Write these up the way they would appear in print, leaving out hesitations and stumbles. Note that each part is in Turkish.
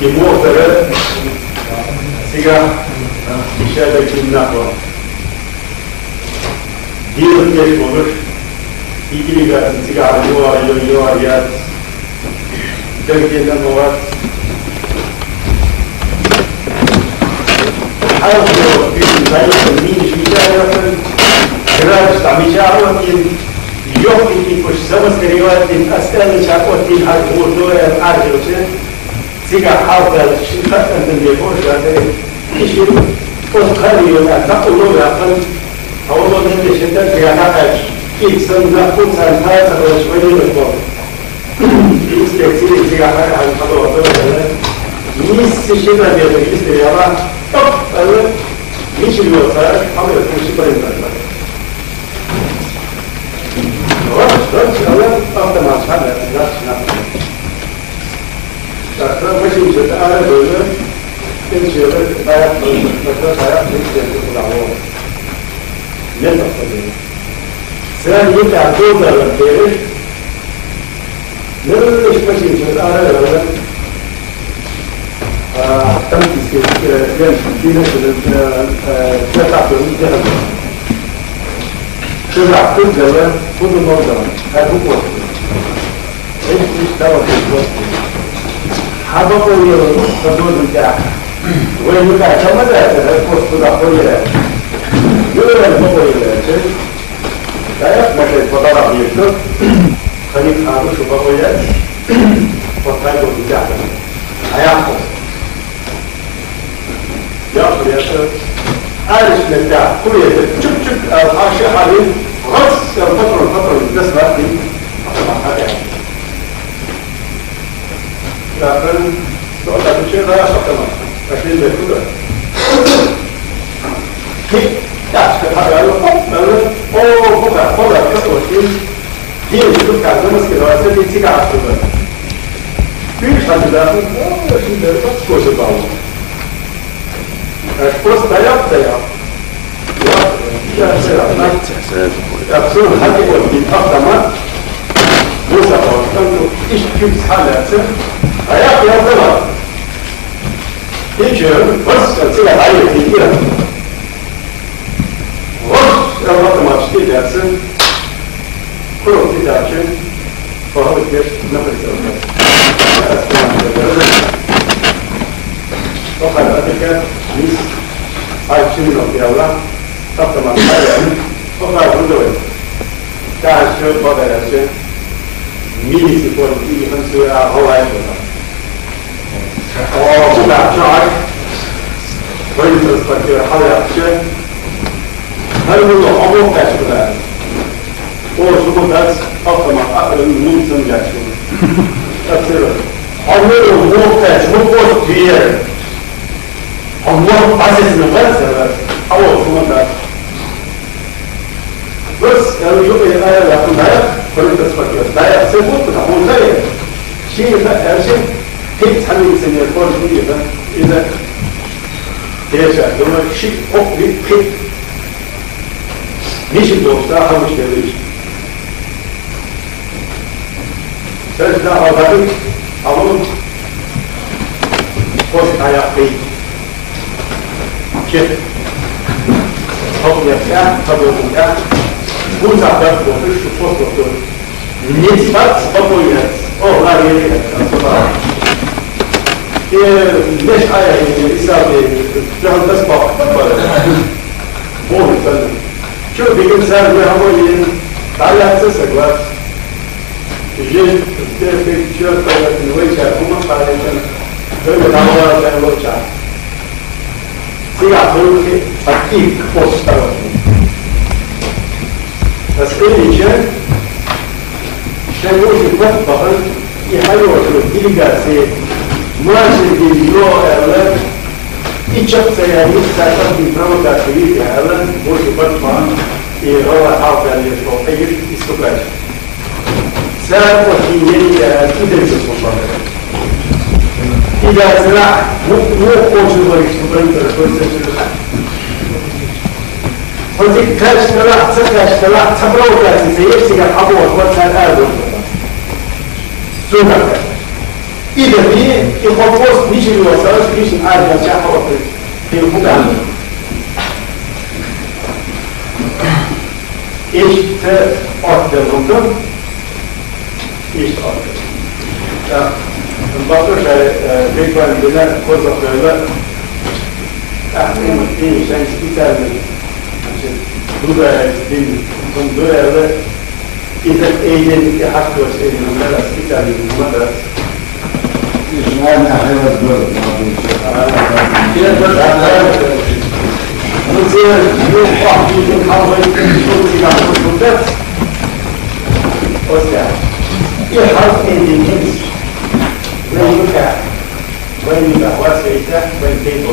이모들을 제가 김나고 이렇게 오늘 이기리가 제가 요아야 저기는 뭐가 아이고 비슷한 자유로운 민주주의자였던 그런 남이자로인 여기 벌써 스테레오타입 아스텔을 잡고 뒤할 모두의 아주는 제가 하우가 신탁하는 게 보여줘야 이슈 포스카리오나 딱으로 약간 더워는 대신에 제가 나가 익선과 풍산 사회적으로 조율을 거 익스텍스를 제가 하고 어떠면 미스 시간에서 미스테리아가 딱 하는 미실로서 하면 공식거리는 거죠. 그렇지 않으면 어떤 마찬가지가 지나갑니다. 자, 그런 것이 이제 알아보면 지역을 다야 정치적으로 나오고 연락하거든요. 제가 이렇게 안 좋은다는 데를 늘 싶으신 지역을 알아보면 어떤 이런 비즈니스를 제작하는 데는 제가 그 점을 모든 것들은 잘 보고 있습니다. 하버보이로 거두는 자, 왜 누가 저마다 포스트가 보이래? 이거는 보이래. 나야 뭐를 보다가 비해서 거기 가고 싶어 보이래. 포스트가 보이지 않아. 아야고. 그래서 아리스는 자, 그래서 쭉쭉 아시아를 퍼트로 그래서 맞지? 하게. 그런 또 어떤 chuyện 잠깐만 다시 이제 그거 야, 하다가 뭐가 그거 뒤에 좀 가서 그 와서 뒤가 앞으로 뒤에 사진다 신대로 거기서 봐요 просто стоят абсолютно 하게 автомат 무사고 또 이슈 살려서 아야 그냥 이제 벌써 제가 나이를 드리면 그런 맞추게 됐어 그렇게 자체 거하고 이제 나쁘죠 또 하나 어떻게 미스 아침으로 배우라 답답한 사연 또 하나 불러요 다시 받아야지 미리스 본 이 현수야 하와이보다 그다 저 거기서 스파트 하와이에 할머니 어머 가시구나 저보다 아까만 아까는 눈좀 잡고 그래서 어머니 못 주고 뒤에 어머 빠지는 거야 하고 그만다 بس يعني يوم الآية يقول لا فريق الصفر لا يحسبون تقول لا شيء هيك تحمل سنة الفرد إذا يشاء لما شيء أقرب هيك مش الدوسة مش تريش سجدنا أولادك أول قصة عياقي كيف حكم يفتح حكم يفتح Пусть опять будет, что просто не спать спокойно. О, ладно, ليش آية إسرائيل لهم تسبق مو مثلا شو بيقول سال وهم تعال تسق بس جيل في شو طلعت الوجه هم قاعدين هم ناموا كانوا وجه سيا تقول أكيد بوستر بس اللي جاء شنو يبغى بقى يحاولوا الديليغاسي ماشي باليو أولا يشوف سيارة يستعمل في برودة كبيرة أولا مش بطمان يروح حاول يشوف أي استقلال سأل وكيل تدرس الصفر إذا زرع مو كوش وريش تبرد فزي كاش تلا تبرو كاسي سيرسي كان أبوه وصل أبوه سونا إذا في يخلص نيجي الوسائل نيجي نعالج جاهه في الفقه إيش تأثر لهم إيش تأثر الباطل بيكون لنا كوزا خيالات أحسن إيه شيء كتير عشان دودا دين كم دودا إذا أيدين يحط وسائل المدرسة كتير المدرسة إجمالنا حيوان دول كده بس نصير يوم واحد يوم حاول يشوف إذا كنت وسع يحط أيدين كنس وين يكع وين يبقى واسع وين تيجي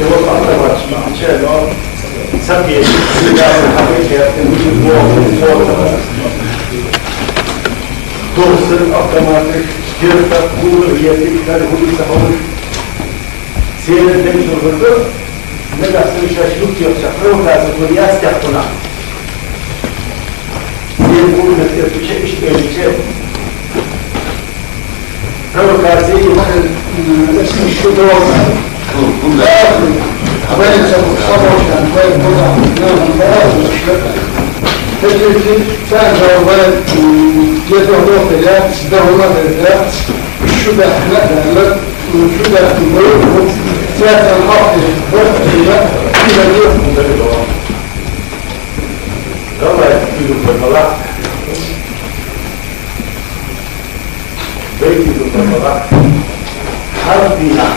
يقول الله إن شاء الله سبي سيدنا الحقيقة وجود الله توصل أوتوماتيك جرت كل يتيك هذا هو يسحب سير الدين شغله نجح سوي شيء يخشفه وكذا سوريا استحقنا سير كل نتيجة شيء شيء هو كاسي مثل اسم الشجرة حوالي سبب صبر عن كل بضع من الأرض تجربة فاجر ولد يدعو له دولة الذات الشبه نقل الشبه المريض ذات الحق والحياة إلى اليوم بالدوام الله يكفيه بالطلاق بيتي بالطلاق حربنا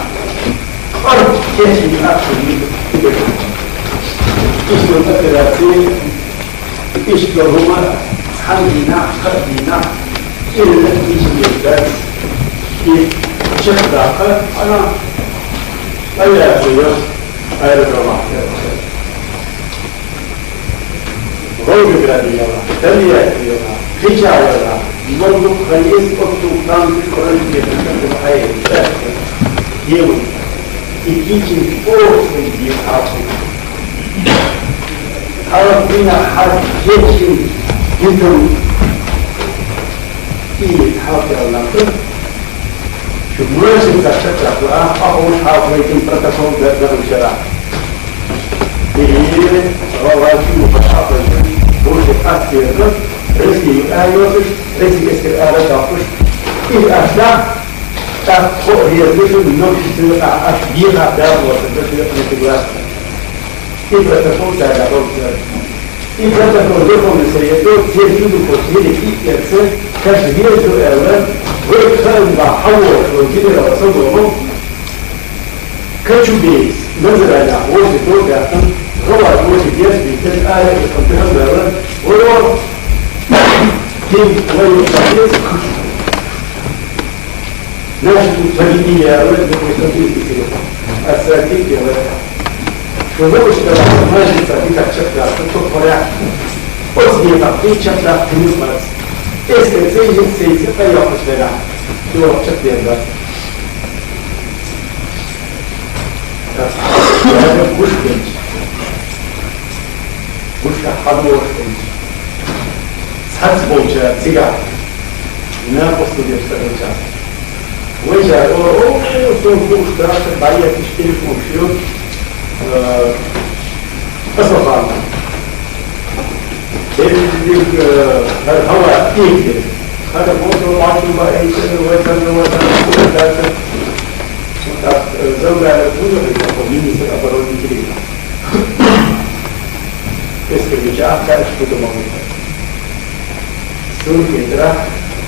قرب كيف يأخذ اسم الأكلاتين إشكرهما حمدنا خدنا إلا إجمع الباس كيف شخداقة أنا ألا أخير أيضا الله غير بلاد الله تليات الله خجال الله يوضب خليس أكتب كان في القرآن يتكلم حياة يوم يجي فوق من يتعطي حرفنا حرف يجي جدًا إيه حرف الله شو مرسل تشكر الله أول حرف يمكن تكون ذات الشرع إيه رواتي وفتحة بوش أكثر رزق آيوتش رزق استقرار دافش إيه أشياء تأخذ هي تشوف النوم تسوي أشياء دار وتدخل في الجواز إذا تكون تعالى إذا تكون لكم السيئات تزيد الكثير في كثير تشبيه الأولاد ويدخل بحور وكذا وصلهم كشبيز نزل على وجه توقع روى وجه يسبي تلقى يقدمها الأولاد ولو كيف ويقدس نشط فريقية يا أولاد بكثير كثير الساكين يا أولاد وهو اشتغل ما ينفع شكله تطور يعني أصلي تقطيع شكله في المرز إيش تغير اشتغل هو شكله بس هذا مش بنج مش حلو بنج ساعات بوجه سيجار ناقص يشتغل جاب وجه أوه سوق اشتراك بعيا تشتري فوشيو أصبح عنه الهواء إيه هذا موضوع عشان بقى وثلاثة زوجة على كل القومين في أبرار الكريم استرجاع كأش كده موجود سور كده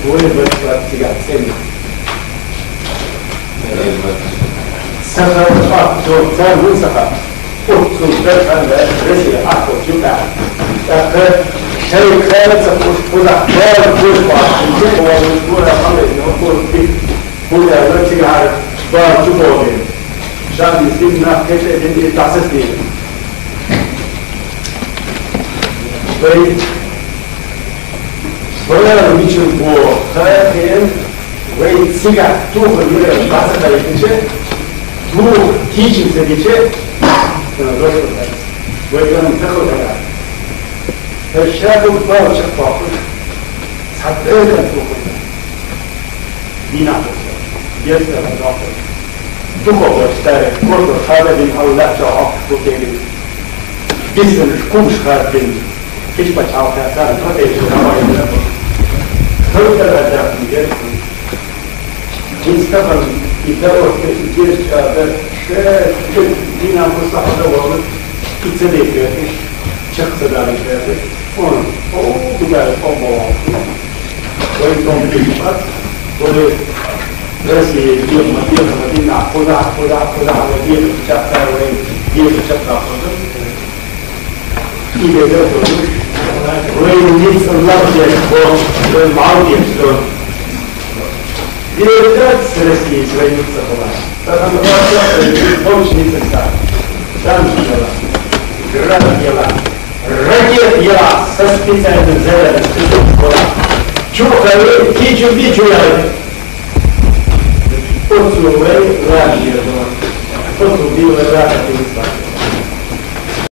هو البشر تجاه سنة سفر دكتور وسفر أكتب عن رسالة أحد جمع شيء خالد سفر خالد جزء هو مشهور حمل إنه هو في هو الوقت عارف بار جبوه جان يسمى كذا اللي تعسسني ولا نيجي بو خاين ويتسجع توه اللي بعد ذلك تو تيجي زديشة ويقوم تاخذ على فالشاب الضار شفاف حتى إذا توقف Dinapolja, jeste Evrope. Duhovno stare, koliko sada bin haulača akuteri, bissen skumskhartin, kispachauka, sada protežu navaja. Höltervedják értünk. Instagram ideológiai kérdésben se dinamos szakadóval itt szedékért is, csak szedálnikért. Mondom, tudják, abban vagy konfliktumat, hogy veszi írma dinám, hozzá, vagy írma csaptára, vagy írma csaptára. Így ez ötölünk. When we need some luxury for the mountains, so that's the rescue is when it's a whole. But I'm about to coach needs a start. Dance yella, grab yella, racket yella, suspicious and zealous, Chukari, teach you visually. Also, very radical. Also, be a radical.